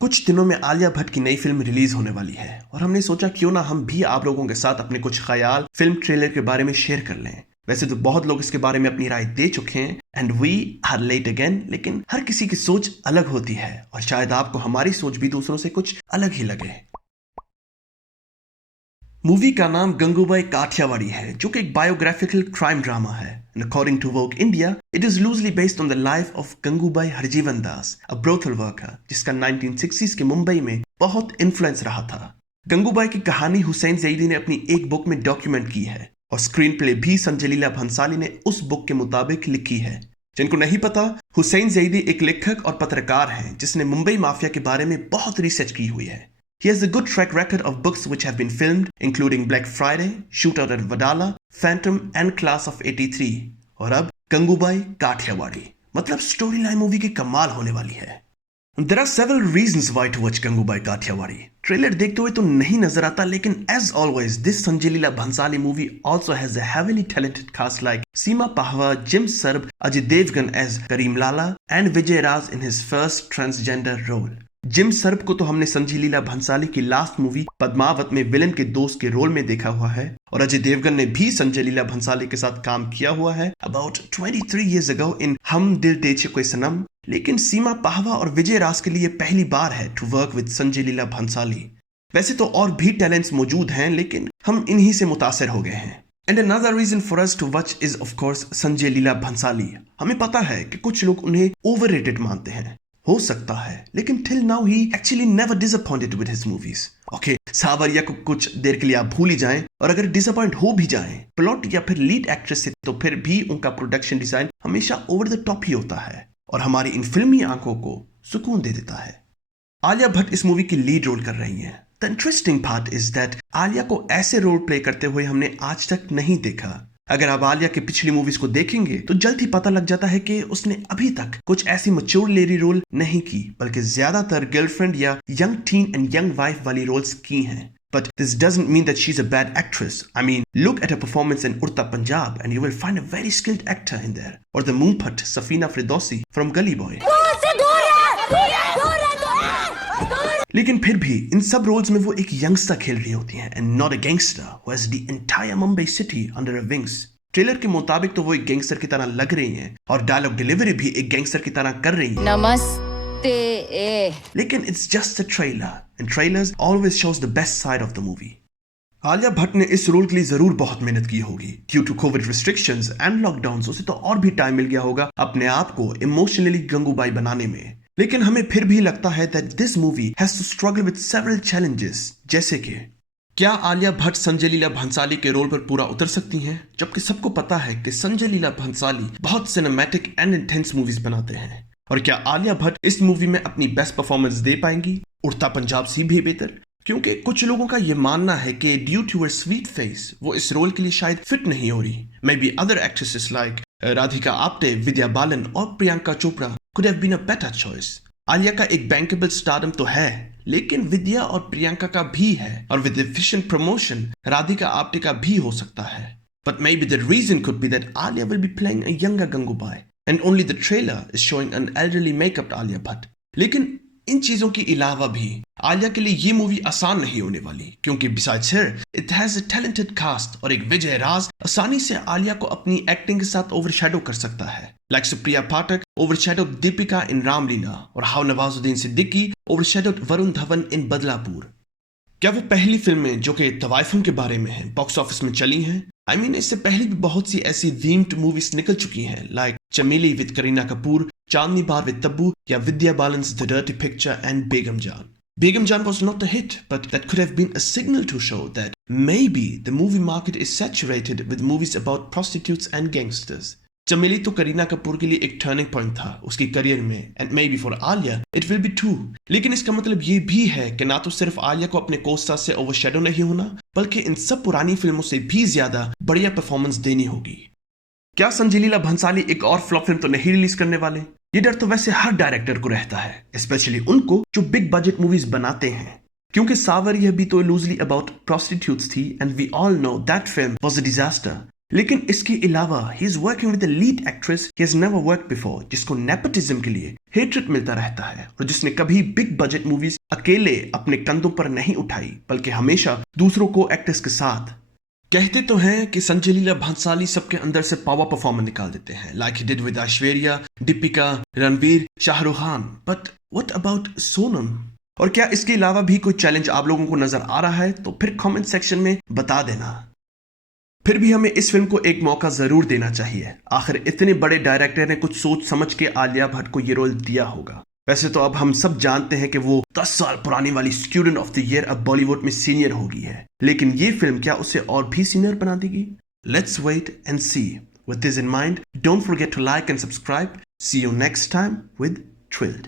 कुछ दिनों में आलिया भट्ट की नई फिल्म रिलीज होने वाली है और हमने सोचा क्यों ना हम भी आप लोगों के साथ अपने कुछ ख्याल फिल्म ट्रेलर के बारे में शेयर कर लें। वैसे तो बहुत लोग इसके बारे में अपनी राय दे चुके हैं and we are late again, लेकिन हर किसी की सोच अलग होती है और शायद आपको हमारी सोच भी दूसरों से कुछ अलग ही लगे। मूवी का नाम गंगूबाई काठियावाड़ी है, जो कि एक बायोग्राफिकल क्राइम ड्रामा है। And according to Vogue India, it is loosely based on the life of Gangubai Harjivan Das, a brothel worker, जिसका 1960s के मुंबई में बहुत इन्फ्लुएंस रहा था। गंगूबाई की कहानी हुसैन ज़ैदी ने अपनी एक बुक में डॉक्यूमेंट की है और स्क्रीन प्ले भी संजय लीला भंसाली ने उस बुक के मुताबिक लिखी है। जिनको नहीं पता, हुसैन ज़ैदी एक लेखक और पत्रकार हैं जिसने मुंबई माफिया के बारे में बहुत रिसर्च की हुई है। He has a good track record of books which have been filmed, including Black Friday, Shootout at Wadala, Phantom and Class of 83। और अब गंगूबाई काठियावाड़ी, मतलब स्टोरी लाइन मूवी की कमाल होने वाली है। There are several reasons why to watch Gangubai Kathiawadi. Trailer देखते हुए तो नहीं नजर आता, लेकिन as always, this Sanjay Leela Bhansali movie also has a heavily talented cast like Seema Pahwa, Jim Sarbh, Ajay Devgan as Kareem Lala, and Vijay Raj in his first transgender role। Gym SERB को तो हमने संजय लीला भंसाली की लास्ट मूवी पद्मावत में villain के दोस्त के role में देखा हुआ है और अजय देवगन ने भी संजय लीला भंसाली के साथ काम किया हुआ है अबाउट 23 years ago इन हम दिल दे चुके सनम। लेकिन सीमा पाहवा और विजय राज के लिए पहली बार है to work with Sanjay Leela Bhansali. वैसे तो और भी टैलेंट्स मौजूद हैं, लेकिन हम इन्हीं से मुतासिर हो गए हैं। And another reason for us to watch is of course Sanjay Leela Bhansali. हमें पता है कि कुछ लोग उन्हें ओवररेटेड मानते हैं, हो सकता है, लेकिन till now he actually never disappointed with his movies. Okay, सावरिया को कुछ देर के लिए आप भूल ही जाएं, और अगर डिसअपॉइंट हो भी जाएं प्लॉट या फिर लीड एक्ट्रेस से, तो फिर भी उनका प्रोडक्शन डिजाइन हमेशा ओवर द टॉप ही होता है और हमारी इन फिल्मी आंखों को सुकून दे देता है। आलिया भट्ट इस मूवी की लीड रोल कर रही हैं। The interesting part is that Alia को ऐसे रोल प्ले करते हुए हमने आज तक नहीं देखा। अगर आप आलिया की पिछली मूवीज को देखेंगे तो जल्द ही पता लग जाता है कि उसने अभी तक कुछ ऐसी मैच्योर लेडी रोल नहीं की, बल्कि ज्यादातर गर्लफ्रेंड या young tin and young wife वाली रोल्स की हैं। But this doesn't mean that she's a bad actress. I mean, look at her performance in Urta Punjab and you will find a very skilled actor in there. Or the Moonput Safina Firdausi from Gully Boy. लेकिन फिर भी इन सब roles में वो एक youngster खेल रही होती हैं and not a gangster who has the entire Mumbai city under a wings. Trailer के मुताबिक तो वो एक गैंगस्टर की तरह लग रही हैं और डायलॉग डिलीवरी भी एक गैंगस्टर की तरह कर रही हैं। नमस्ते। लेकिन it's just a trailer and trailers always shows the best side of the movie. Alia Bhatt ने इस रोल के लिए जरूर बहुत मेहनत की होगी। Due to Covid restrictions and lockdown उसे तो और भी टाइम मिल गया होगा अपने आप को इमोशनली गंगूबाई बनाने में। लेकिन हमें फिर भी लगता है that this movie has to struggle with several challenges, जैसे कि क्या आलिया भट्ट संजय लीला भंसाली के रोल पर पूरा उतर सकती हैं, जबकि सबको पता है कि संजय लीला भंसाली बहुत सिनेमैटिक एंड इंटेंस मूवीज बनाते हैं। और क्या आलिया भट्ट इस मूवी में अपनी बेस्ट परफॉर्मेंस दे पाएंगी, उड़ता पंजाब से भी बेहतर? क्योंकि कुछ लोगों का यह मानना है कि due to her sweet face वो इस रोल के लिए शायद फिट नहीं हो रही। Maybe other actresses like Radhika Apte, Vidya Balan और Priyanka Chopra could have been a better choice। Alia का एक बैंकेबल स्टारडम तो है, लेकिन विद्या और प्रियंका का भी है, और with efficient promotion Radhika Apte का भी हो सकता है। But maybe the reason could be that Alia will be playing a younger Gangubai and only the trailer is showing an elderly makeup Alia Bhatt। लेकिन इन चीजों के अलावा भी आलिया के लिए ये मूवी आसान नहीं होने वाली, क्योंकि besides her it has a talented cast और एक विजय राज आसानी से आलिया को अपनी एक्टिंग के साथ ओवरशैडो कर सकता है। लाइक सुप्रिया पाठक ओवरशैडोड दीपिका इन रामलीला और हाउ नवाजुद्दीन सिद्दीकी ओवरशैडोड वरुण धवन इन बदलापुर। क्या वो पहली फिल्में जो कि तवाइफों के बारे में हैं बॉक्स ऑफिस में चली हैं? I mean, इससे पहले भी बहुत सी ऐसी themed मूवीज निकल चुकी हैं, लाइक चमेली with Kareena Kapoor, Chandni bar with Tabu, या विद्या बालन's द डर्टी पिक्चर एंड बेगम जान। Begum Jaan was not a hit, but that could have been a signal to show that maybe the movie market is saturated with movies about prostitutes and gangsters। चमेली तो करीना कपूर के लिए एक turning point था उसकी career में, and maybe for Alia it will be too. लेकिन इसका मतलब ये भी है कि ना तो सिर्फ आलिया को अपने कोस्टार से ओवरशैडो नहीं होना, बल्कि इन सब पुरानी फिल्मों से भी ज्यादा बढ़िया परफॉर्मेंस देनी होगी। क्या संजय लीला भंसाली एक और फ्लॉप फिल्म तो नहीं रिलीज करने वाले? ये डर तो वैसे हर डायरेक्टर को रहता है, स्पेशली उनको जो बिग बजट मूवीज बनाते हैं, क्योंकि सावरिया भी तो लूजली अबाउट प्रोस्टिट्यूट्स थी and we all know that film was a disaster. लेकिन इसके अलावा he is working with lead actress he has never work before, जिसको नेपोटिज्म के लिए हेट्रेड मिलता रहता है और जिसने कभी बिग बजट मूवीज अकेले अपने कंधों पर नहीं उठाई, बल्कि हमेशा दूसरों को एक्टर्स के साथ। कहते तो हैं कि संजय लीला भंसाली सबके अंदर से पावर परफॉर्मर निकाल देते हैं, like he did with Aishwarya, Deepika, Ranveer, Shahrukh Khan, but what about Sonam? और क्या इसके अलावा भी कोई चैलेंज आप लोगों को नजर आ रहा है तो फिर कमेंट सेक्शन में बता देना। फिर भी हमें इस फिल्म को एक मौका जरूर देना चाहिए, आखिर इतने बड़े डायरेक्टर ने कुछ सोच समझ के आलिया भट्ट को ये रोल दिया होगा। वैसे तो अब हम सब जानते हैं कि वो 10 साल पुरानी वाली स्टूडेंट ऑफ द ईयर अब बॉलीवुड में सीनियर हो गई है, लेकिन ये फिल्म क्या उसे और भी सीनियर बना देगी? Let's wait and see. With this in mind, don't forget to like and subscribe. See you next time with Thrilled.